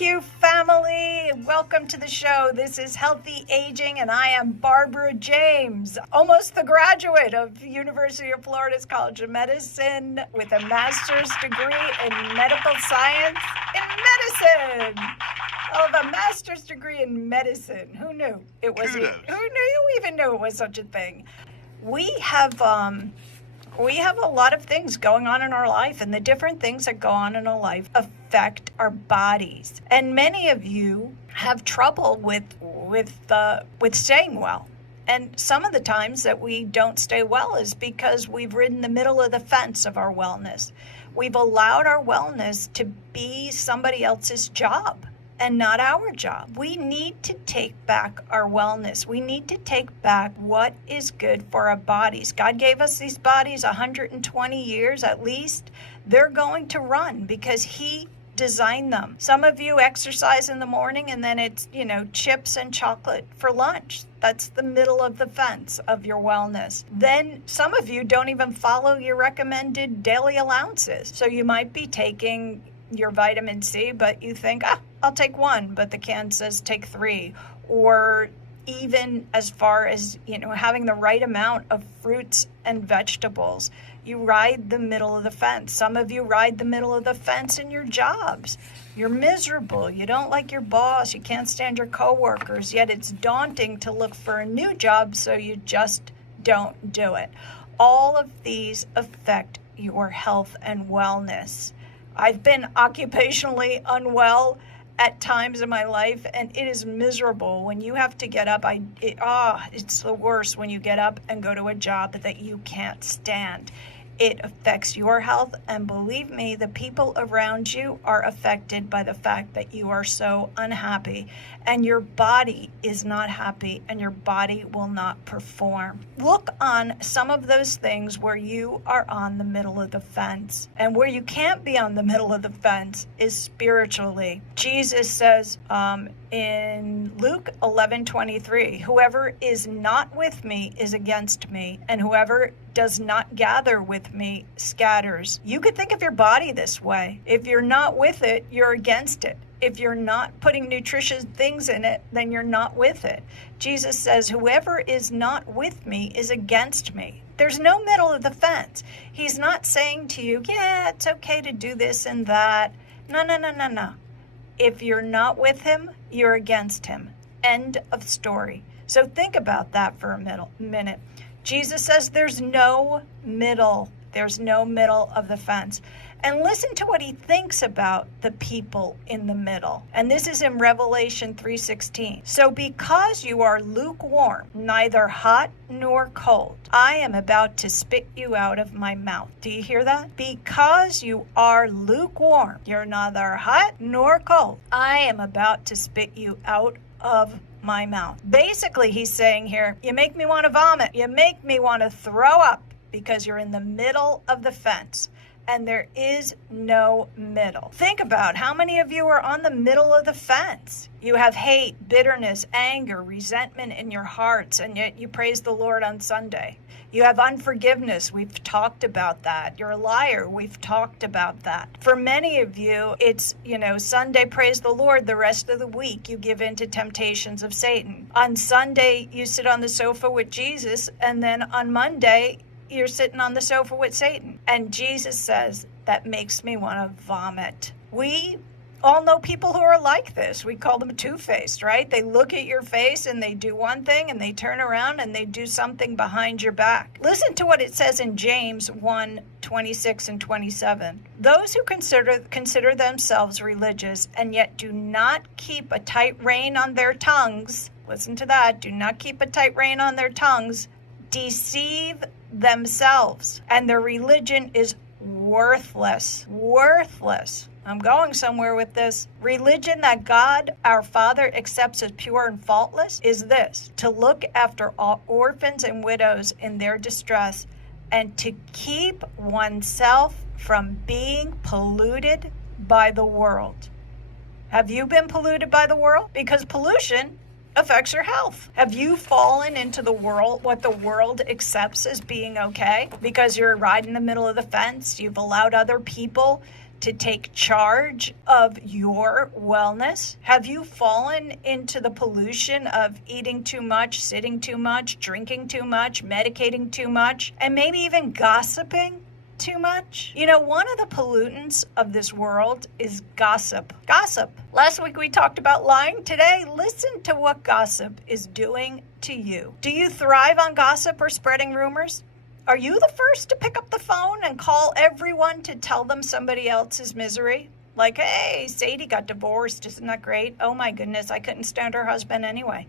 Thank you, family. Welcome to the show. This is Healthy Aging, and I am Barbara James, almost the graduate of University of Florida's College of Medicine with a master's degree in medical science in medicine. I have a master's degree in medicine. Who knew it was? Who even knew it was such a thing? We have a lot of things going on in our life, and the different things that go on in our life affect our bodies. And many of you have trouble with staying well. And some of the times that we don't stay well is because we've ridden the middle of the fence of our wellness. We've allowed our wellness to be somebody else's job and not our job. We need to take back our wellness. We need to take back what is good for our bodies. God gave us these bodies 120 years at least. They're going to run because He designed them. Some of you exercise in the morning and then it's, chips and chocolate for lunch. That's the middle of the fence of your wellness. Then some of you don't even follow your recommended daily allowances. So you might be taking your vitamin C, but you think, I'll take one, but the can says take 3. Or even as far as, having the right amount of fruits and vegetables. You ride the middle of the fence. Some of you ride the middle of the fence in your jobs. You're miserable. You don't like your boss. You can't stand your coworkers, yet it's daunting to look for a new job, so you just don't do it. All of these affect your health and wellness. I've been occupationally unwell at times in my life, and it is miserable when you have to get up. It's the worst when you get up and go to a job that you can't stand. It affects your health, and believe me, the people around you are affected by the fact that you are so unhappy, and your body is not happy, and your body will not perform. Look on some of those things where you are on the middle of the fence, and where you can't be on the middle of the fence is spiritually. Jesus says in Luke 11:23, whoever is not with me is against me, and whoever does not gather with me scatters. You could think of your body this way. If you're not with it, you're against it. If you're not putting nutritious things in it, then you're not with it. Jesus says, whoever is not with me is against me. There's no middle of the fence. He's not saying to you, yeah, it's okay to do this and that. No. If you're not with Him, you're against Him. End of story. So think about that for a minute. Jesus says there's no middle. There's no middle of the fence. And listen to what He thinks about the people in the middle. And this is in Revelation 3:16. So because you are lukewarm, neither hot nor cold, I am about to spit you out of my mouth. Do you hear that? Because you are lukewarm, you're neither hot nor cold, I am about to spit you out of my mouth. Basically, He's saying here, you make me want to vomit. You make me want to throw up because you're in the middle of the fence. And there is no middle. Think about how many of you are on the middle of the fence. You have hate, bitterness, anger, resentment in your hearts, and yet you praise the Lord on Sunday. You have unforgiveness. We've talked about that. You're a liar. We've talked about that. For many of you, it's, Sunday, praise the Lord. The rest of the week, you give in to temptations of Satan. On Sunday, you sit on the sofa with Jesus, and then on Monday, you're sitting on the sofa with Satan. And Jesus says, that makes me want to vomit. We all know people who are like this. We call them two-faced, right? They look at your face and they do one thing and they turn around and they do something behind your back. Listen to what it says in James 1:26 and 27. Those who consider themselves religious and yet do not keep a tight rein on their tongues, listen to that, do not keep a tight rein on their tongues, deceive themselves, and their religion is worthless. I'm going somewhere with this. Religion that God, our Father, accepts as pure and faultless is this: to look after all orphans and widows in their distress, and to keep oneself from being polluted by the world. Have you been polluted by the world? Because pollution affects your health. Have you fallen into the world, what the world accepts as being okay? Because you're right in the middle of the fence. You've allowed other people to take charge of your wellness? Have you fallen into the pollution of eating too much, sitting too much, drinking too much, medicating too much, and maybe even gossiping too much? You know, one of the pollutants of this world is gossip. Gossip. Last week we talked about lying. Today, listen to what gossip is doing to you. Do you thrive on gossip or spreading rumors? Are you the first to pick up the phone and call everyone to tell them somebody else's misery? Like, hey, Sadie got divorced. Isn't that great? Oh my goodness, I couldn't stand her husband anyway.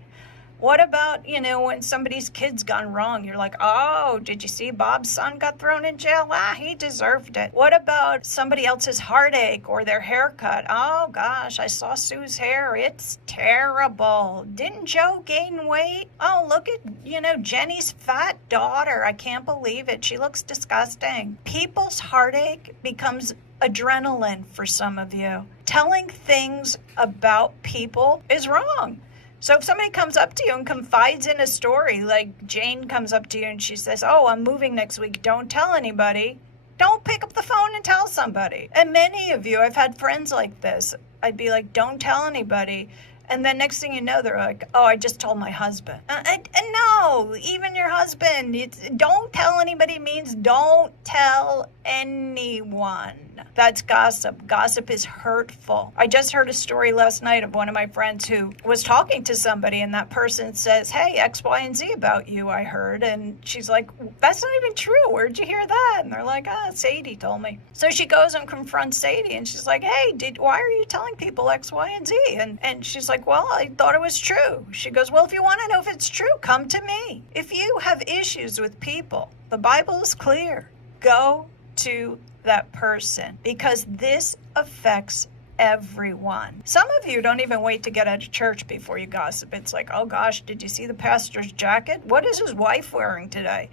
What about, when somebody's kid's gone wrong? You're like, oh, did you see Bob's son got thrown in jail? He deserved it. What about somebody else's heartache or their haircut? Oh, gosh, I saw Sue's hair. It's terrible. Didn't Joe gain weight? Oh, look at, Jenny's fat daughter. I can't believe it. She looks disgusting. People's heartache becomes adrenaline for some of you. Telling things about people is wrong. So if somebody comes up to you and confides in a story, like Jane comes up to you and she says, oh, I'm moving next week, don't tell anybody. Don't pick up the phone and tell somebody. And many of you, I've had friends like this. I'd be like, don't tell anybody. And then next thing you know, they're like, oh, I just told my husband. And no, even your husband, don't tell anybody means don't tell anyone. That's gossip. Gossip is hurtful. I just heard a story last night of one of my friends who was talking to somebody and that person says, hey, X, Y, and Z about you, I heard. And she's like, that's not even true. Where'd you hear that? And they're like, Sadie told me. So she goes and confronts Sadie and she's like, hey, why are you telling people X, Y, and Z? And she's like, well, I thought it was true. She goes, well, if you want to know if it's true, come to me. If you have issues with people, the Bible is clear. Go to that person because this affects everyone. Some of you don't even wait to get out of church before you gossip. It's like, oh gosh, did you see the pastor's jacket? What is his wife wearing today?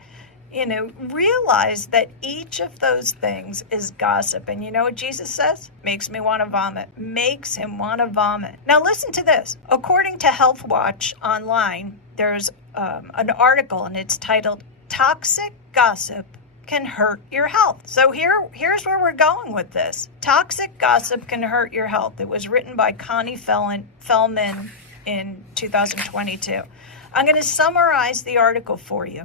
Realize that each of those things is gossip. And you know what Jesus says? Makes me want to vomit. Makes him want to vomit. Now listen to this. According to Health Watch online, there's an article and it's titled, Toxic Gossip Can Hurt Your Health. So here's where we're going with this. Toxic gossip can hurt your health. It was written by Connie Fellman in 2022. I'm going to summarize the article for you.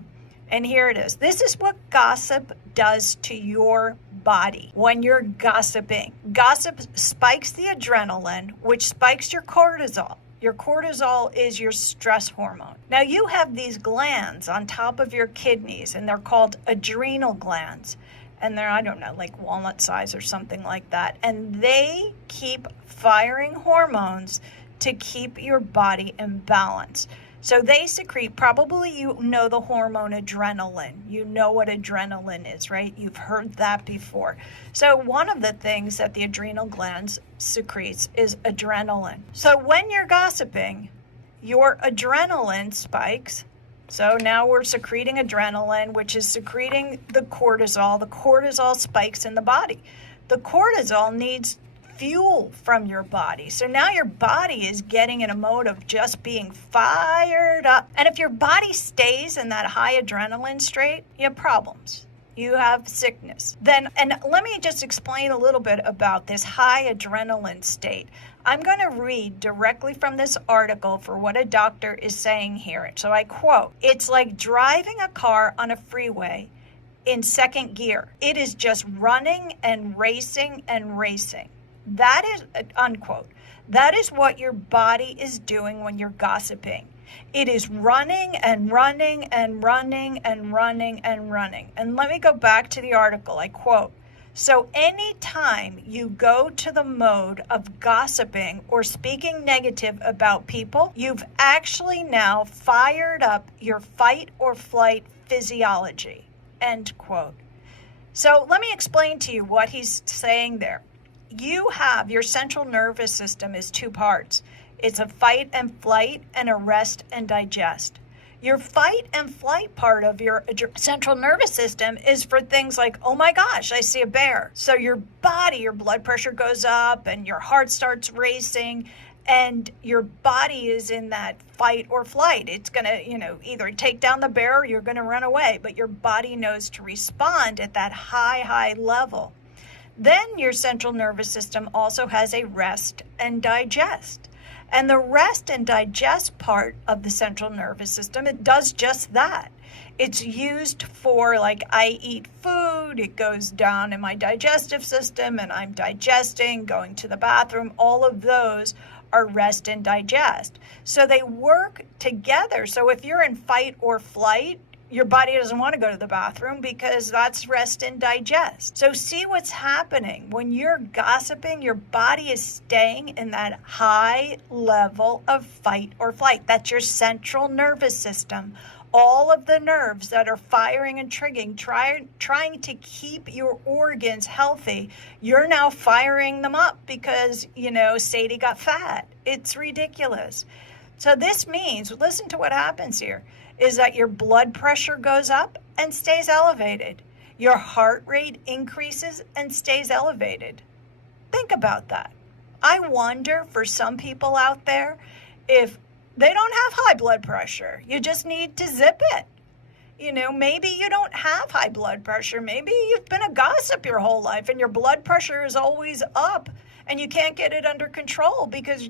And here it is. This is what gossip does to your body when you're gossiping. Gossip spikes the adrenaline, which spikes your cortisol. Your cortisol is your stress hormone. Now you have these glands on top of your kidneys and they're called adrenal glands. And they're, I don't know, like walnut size or something like that. And they keep firing hormones to keep your body in balance. So they secrete, probably you know the hormone adrenaline. You know what adrenaline is, right? You've heard that before. So one of the things that the adrenal glands secretes is adrenaline. So when you're gossiping, your adrenaline spikes. So now we're secreting adrenaline, which is secreting the cortisol. The cortisol spikes in the body. The cortisol needs fuel from your body. So now your body is getting in a mode of just being fired up. And if your body stays in that high adrenaline state, you have problems. You have sickness. And let me just explain a little bit about this high adrenaline state. I'm going to read directly from this article for what a doctor is saying here. So I quote, it's like driving a car on a freeway in second gear. It is just running and racing and racing. That is, unquote, that is what your body is doing when you're gossiping. It is running and running and running and running and running. And let me go back to the article. I quote, so anytime you go to the mode of gossiping or speaking negative about people, you've actually now fired up your fight or flight physiology, end quote. So let me explain to you what he's saying there. You have your central nervous system is two parts. It's a fight and flight and a rest and digest. Your fight and flight part of your central nervous system is for things like, oh my gosh, I see a bear. So your body, your blood pressure goes up and your heart starts racing and your body is in that fight or flight. It's going to, either take down the bear or you're going to run away, but your body knows to respond at that high level. Then your central nervous system also has a rest and digest. And the rest and digest part of the central nervous system, it does just that. It's used for, like, I eat food, it goes down in my digestive system and I'm digesting, going to the bathroom. All of those are rest and digest. So they work together. So if you're in fight or flight, your body doesn't want to go to the bathroom because that's rest and digest. So see what's happening. When you're gossiping, your body is staying in that high level of fight or flight. That's your central nervous system. All of the nerves that are firing and triggering, trying to keep your organs healthy, you're now firing them up because, Sadie got fat. It's ridiculous. So this means, listen to what happens here, is that your blood pressure goes up and stays elevated. Your heart rate increases and stays elevated. Think about that. I wonder for some people out there if they don't have high blood pressure. You just need to zip it. Maybe you don't have high blood pressure. Maybe you've been a gossip your whole life and your blood pressure is always up and you can't get it under control because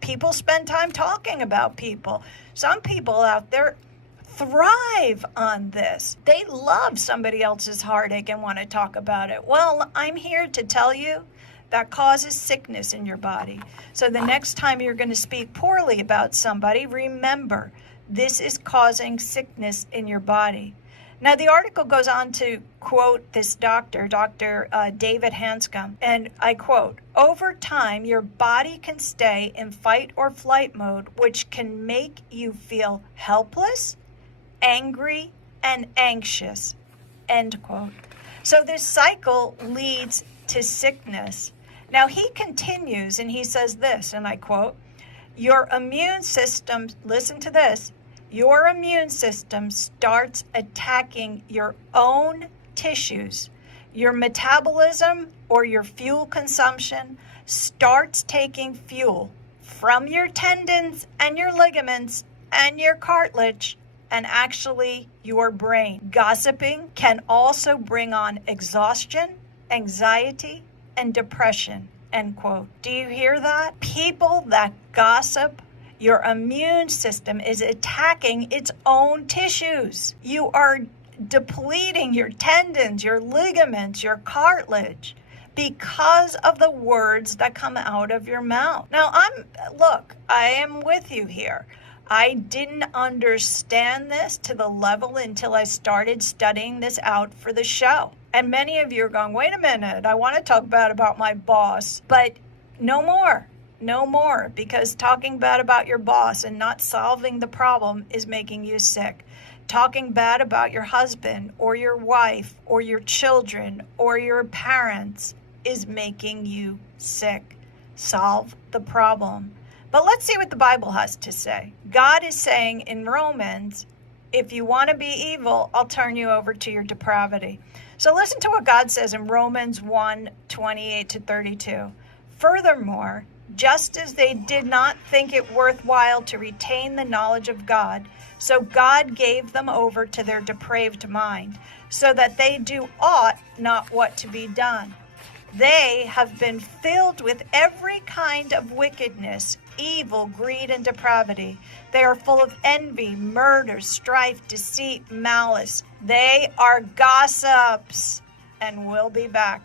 people spend time talking about people. Some people out there thrive on this. They love somebody else's heartache and want to talk about it. Well, I'm here to tell you that causes sickness in your body. So the next time you're going to speak poorly about somebody, remember, this is causing sickness in your body. Now, the article goes on to quote this doctor, Dr. David Hanscom, and I quote, "Over time, your body can stay in fight or flight mode, which can make you feel helpless, angry, and anxious," end quote. So this cycle leads to sickness. Now, he continues and he says this, and I quote, "Your immune system," listen to this, "your immune system starts attacking your own tissues. Your metabolism or your fuel consumption starts taking fuel from your tendons and your ligaments and your cartilage and actually your brain. Gossiping can also bring on exhaustion, anxiety, and depression," end quote. Do you hear that? People that gossip, your immune system is attacking its own tissues. You are depleting your tendons, your ligaments, your cartilage because of the words that come out of your mouth. Now, I am with you here. I didn't understand this to the level until I started studying this out for the show. And many of you are going, wait a minute, I want to talk bad about my boss, but no more, because talking bad about your boss and not solving the problem is making you sick. Talking bad about your husband or your wife or your children or your parents is making you sick. Solve the problem. But let's see what the Bible has to say. God is saying in Romans, if you want to be evil, I'll turn you over to your depravity. So listen to what God says in Romans 1:28-32. "Furthermore, just as they did not think it worthwhile to retain the knowledge of God, so God gave them over to their depraved mind, so that they do ought not what to be done. They have been filled with every kind of wickedness, evil, greed, and depravity. They are full of envy, murder, strife, deceit, malice. They are gossips." And we'll be back.